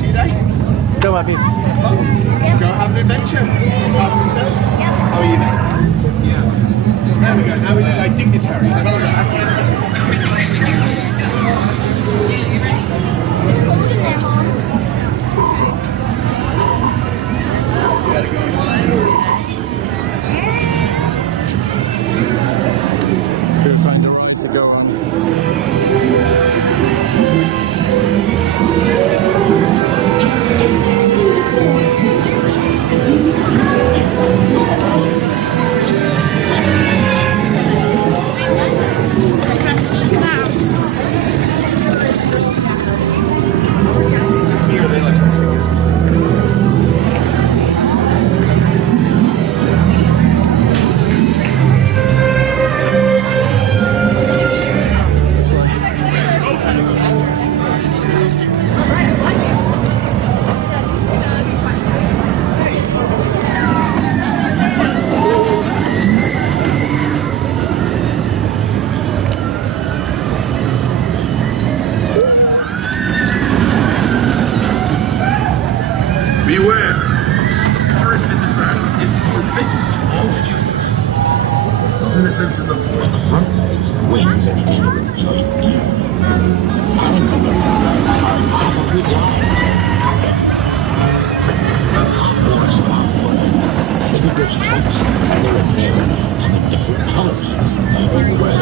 of your day? Go, Abby. Fun? Go have an adventure. Castle Stones. How are you, mate? Yeah. There we go. Now we look like dignitaries. What's cold in there, Mom? We'll find a ride to go on. Beware! The forest in the grounds is forbidden to all students. Nothing that lives in the forest. The front legs, wings, and antlers join you. However, are possibly blind. The Hogwarts Hogwarts, Hippogriff swoops, and their hair, and the different colors. Everywhere.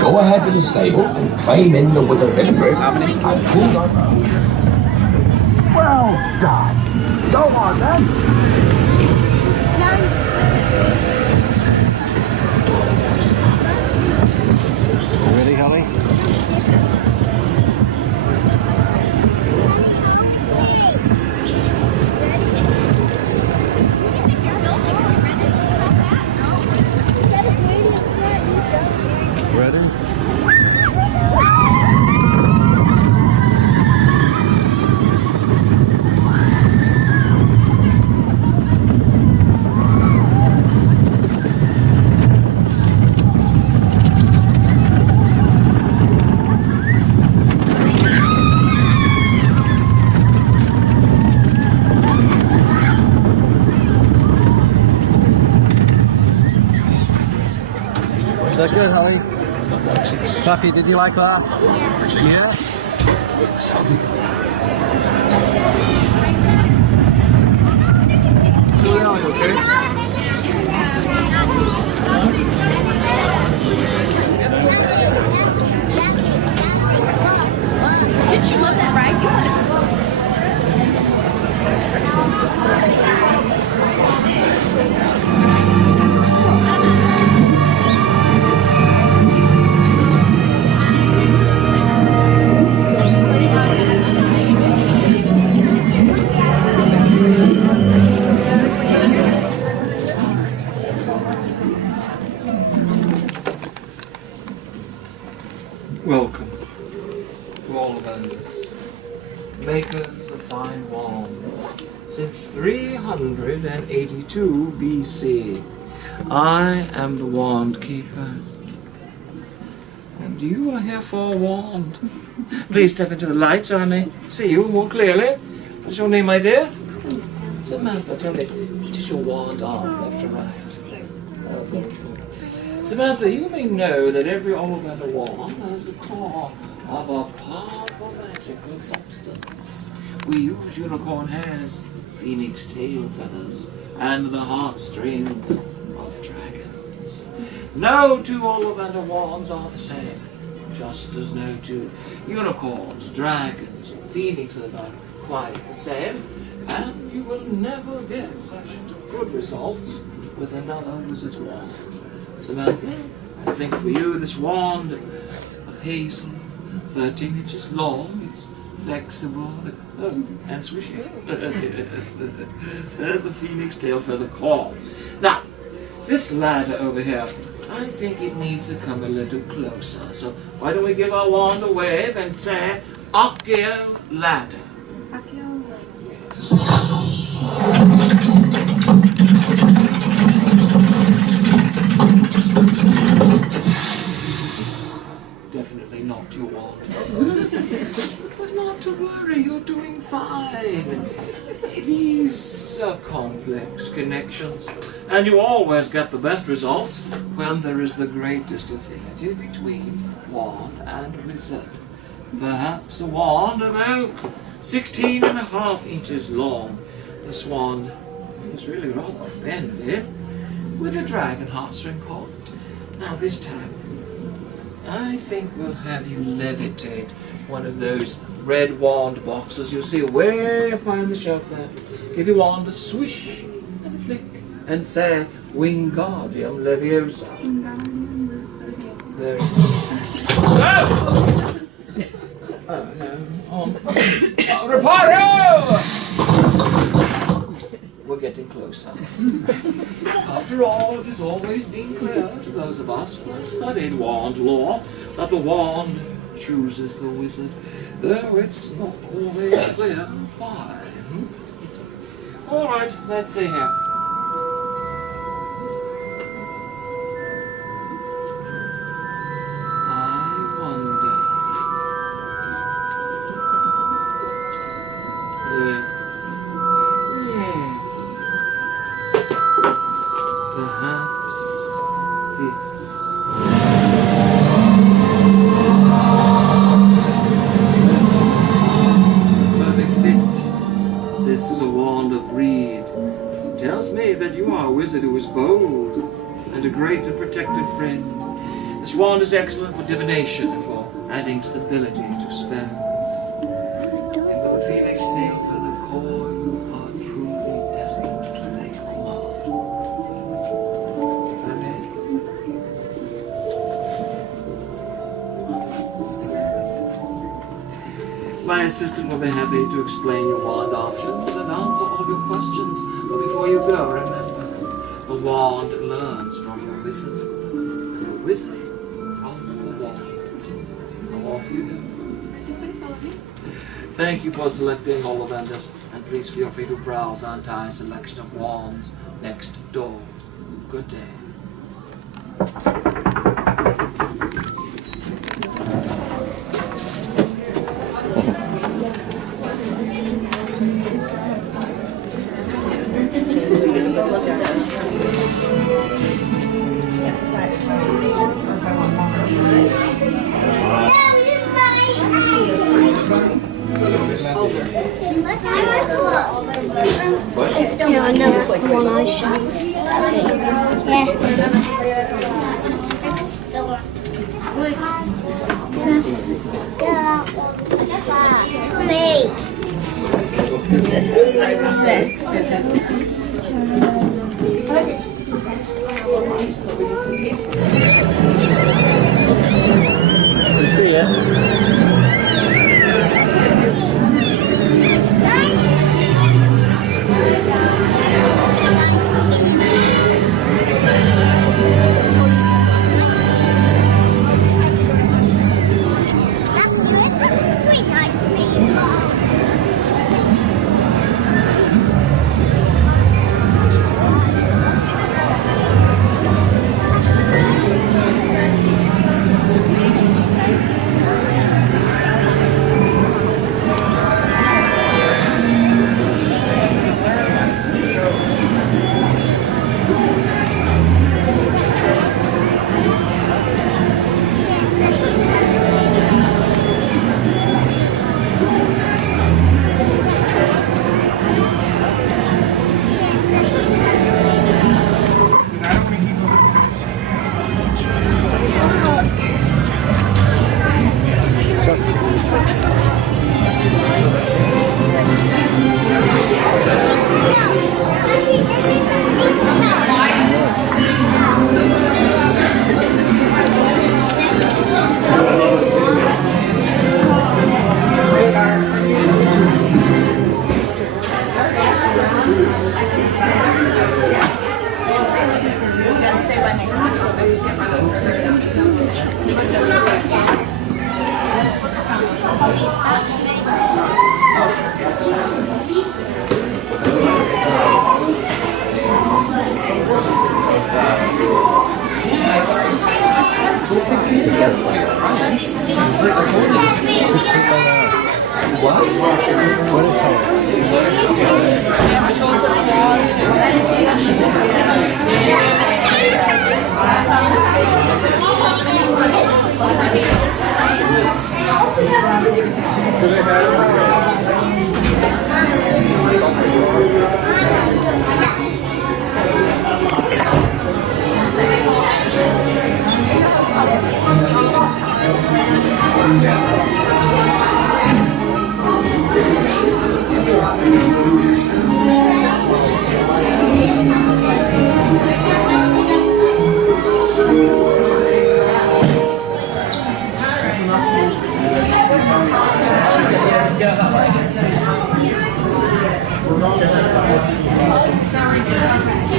Go ahead to the stable and claim in the withered Hippogriff and pull our road. Well done. Go on then. Ready, Holly? Ready? That good, Holly? Puffy, did you like that? Yeah? Did you love that ride? You wanted to go. Welcome to all of us, makers of fine wands. Since 382 BC, I am the wand keeper. And you are here for a wand. Please step into the light so I may see you more clearly. What's your name, my dear? Samantha, tell me, what is your wand arm, left or right? Oh, very good. Samantha, you may know that every Ollivander wand has the core of a powerful magical substance. We use unicorn hairs, phoenix tail feathers, and the heartstrings of dragons. No two Ollivander wands are the same, just as no two unicorns, dragons, phoenixes are quite the same, and you will never get such good results with another wizard's wand. Samantha, I think for you this wand of hazel, 13 inches long, it's flexible and swishy. There's a phoenix tail feather core. Now, this ladder over here, I think it needs to come a little closer. So why don't we give our wand a wave and say, Accio ladder. Definitely not your wand. But not to worry, you're doing fine. These are complex connections, and you always get the best results when there is the greatest affinity between wand and wizard. Perhaps a wand of oak, 16.5 inches long. This wand is really rather bendy, with a dragon heartstring cord. Now this time, I think we'll have you levitate one of those red wand boxes you'll see way up behind the shelf there. Give your wand a swish and a flick and say, Wingardium Leviosa. There it is. Oh no. Reparo! We're getting closer. After all, it has always been clear to those of us who have studied wand lore that the wand chooses the wizard, though it's not always clear why. Alright, let's see here. This wand is excellent for divination and for adding stability to spells. And with the Phoenix tail for the core, you are truly destined to make mark. My assistant will be happy to explain your wand options and answer all your questions. But before you go, remember, the wand learns from your wizard, and the wizard from the wand. Now off you go. Thank you for selecting all the vendors, and please feel free to browse our entire selection of wands next door. Good day. Yeah, I know that's the one I showed. Yeah. Me. This is over six. See ya.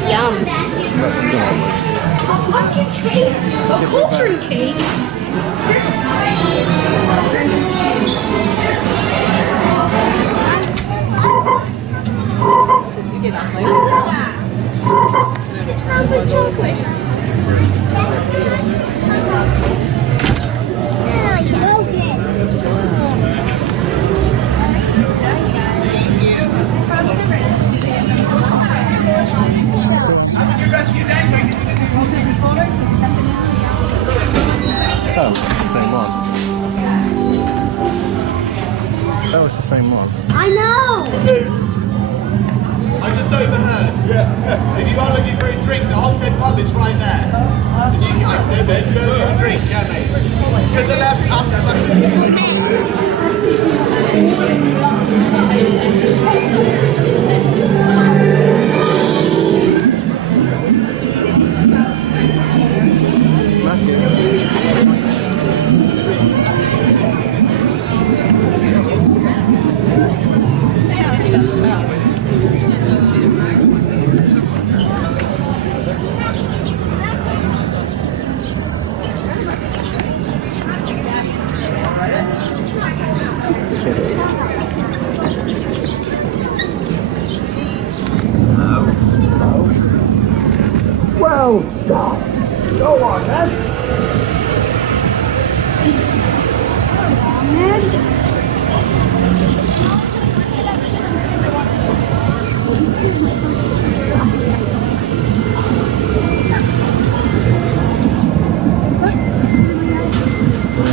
Yum. It's like a cake. A cauldron cake. It sounds like chocolate. Oh, same one. That was the same one. I know. I just overheard. Yeah. If you are looking for a drink, the Hogsmeade pub is right there. And you can go there, go for a drink, yeah, mate. To the left, up the Well done. Go on then.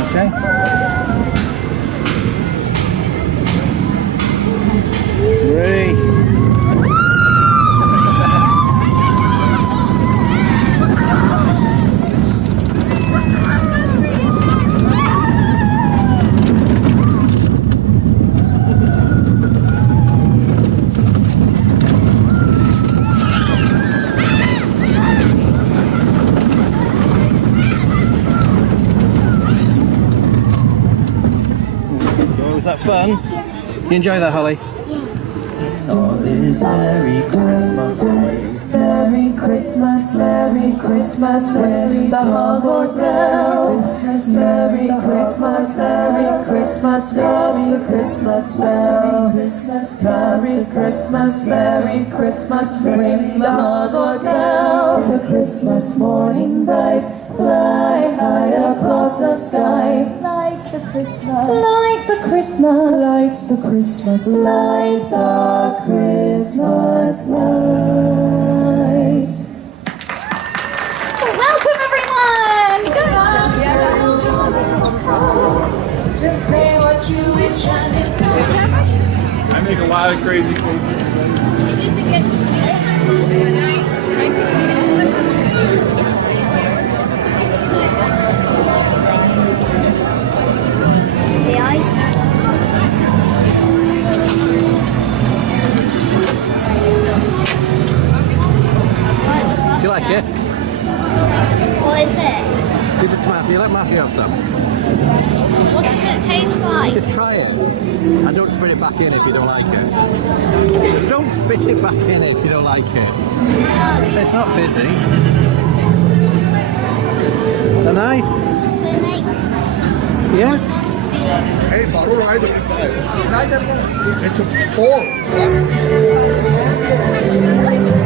Okay. Three. Was that fun? Did you enjoy that, Holly? Oh, this Merry Christmas Day. Merry Christmas, Merry Christmas, ring the Hogwarts bells. Merry Christmas, Merry Christmas, bells to Christmas bell. Merry Christmas, Merry Christmas, ring the Hogwarts bells. The Christmas morning bright, fly high across the sky. Light the Christmas, light the Christmas, light the Christmas, light the Christmas light. Welcome, everyone. Just say what you wish and it's I make a lot of crazy things. The ice. Do you like it? What is it? Give it to Matthew. Let Matthew have some. What does it taste like? Just try it. And don't spit it back in if you don't like it. Don't spit it back in if you don't like it. It's not fizzy. They're nice. Yeah? Hey, bottle rider. It's a 4.